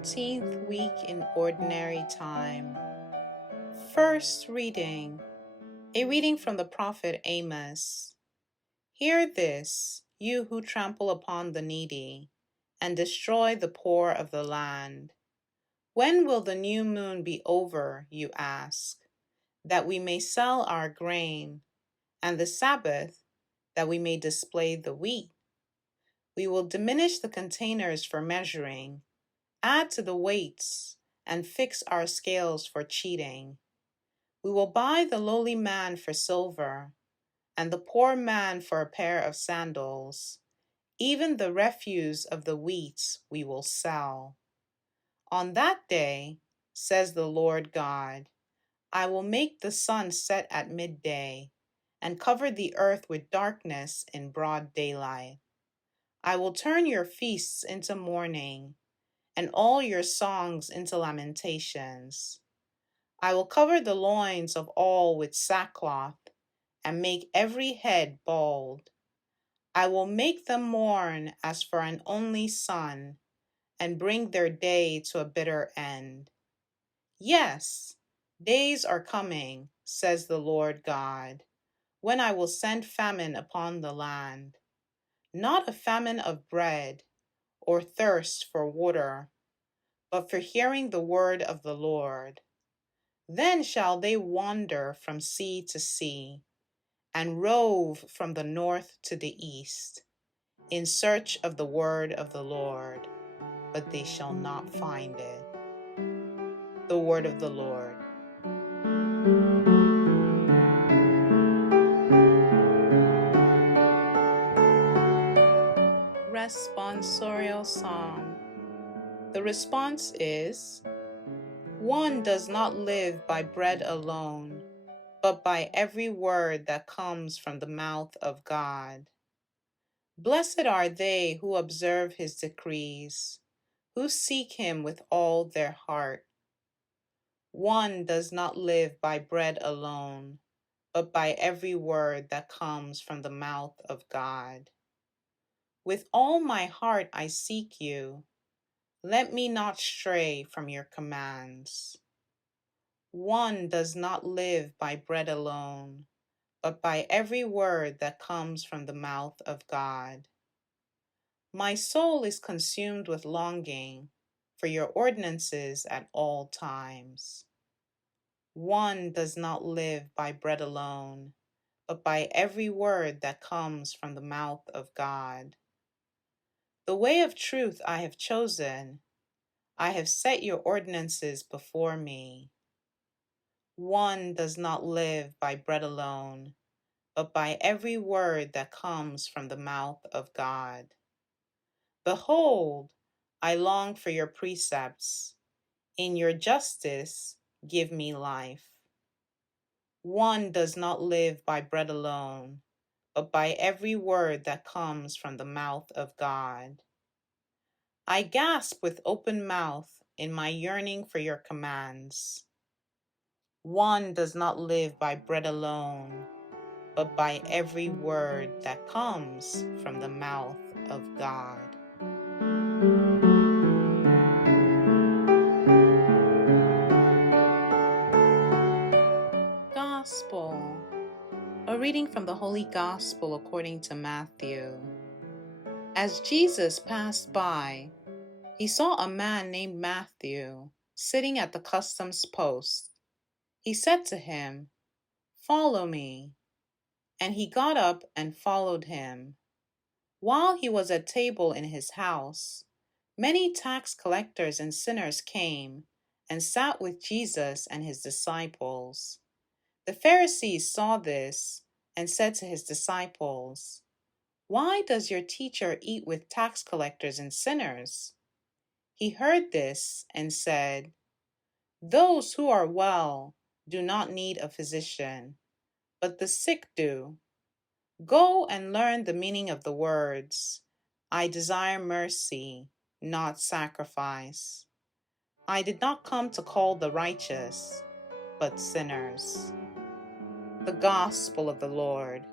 13th week in Ordinary Time. First reading, a reading from the prophet Amos. Hear this, you who trample upon the needy, and destroy the poor of the land. When will the new moon be over, you ask, that we may sell our grain, and the Sabbath, that we may display the wheat? We will diminish the containers for measuring, add to the weights, and fix our scales for cheating. We will buy the lowly man for silver, and the poor man for a pair of sandals. Even the refuse of the wheat we will sell. On that day, says the Lord God, I will make the sun set at midday, and cover the earth with darkness in broad daylight. I will turn your feasts into mourning, and all your songs into lamentations. I will cover the loins of all with sackcloth, and make every head bald. I will make them mourn as for an only son, and bring their day to a bitter end. Yes, days are coming, says the Lord God, when I will send famine upon the land, not a famine of bread, or thirst for water, but for hearing the word of the Lord. Then shall they wander from sea to sea, and rove from the north to the east, in search of the word of the Lord, but they shall not find it. The word of the Lord. Responsorial Psalm. The response is, one does not live by bread alone, but by every word that comes from the mouth of God. Blessed are they who observe his decrees, who seek him with all their heart. One does not live by bread alone, but by every word that comes from the mouth of God. With all my heart I seek you. Let me not stray from your commands. One does not live by bread alone, but by every word that comes from the mouth of God. My soul is consumed with longing for your ordinances at all times. One does not live by bread alone, but by every word that comes from the mouth of God. The way of truth I have chosen. I have set your ordinances before me. One does not live by bread alone, but by every word that comes from the mouth of God. Behold, I long for your precepts. In your justice, give me life. One does not live by bread alone, but by every word that comes from the mouth of God. I gasp with open mouth in my yearning for your commands. One does not live by bread alone, but by every word that comes from the mouth of God. Gospel. A reading from the Holy Gospel according to Matthew. As Jesus passed by, he saw a man named Matthew sitting at the customs post. He said to him, "Follow me." And he got up and followed him. While he was at table in his house, many tax collectors and sinners came and sat with Jesus and his disciples. The Pharisees saw this and said to his disciples, "Why does your teacher eat with tax collectors and sinners?" He heard this and said, "Those who are well do not need a physician, but the sick do. Go and learn the meaning of the words, 'I desire mercy, not sacrifice.' I did not come to call the righteous, but sinners." The Gospel of the Lord.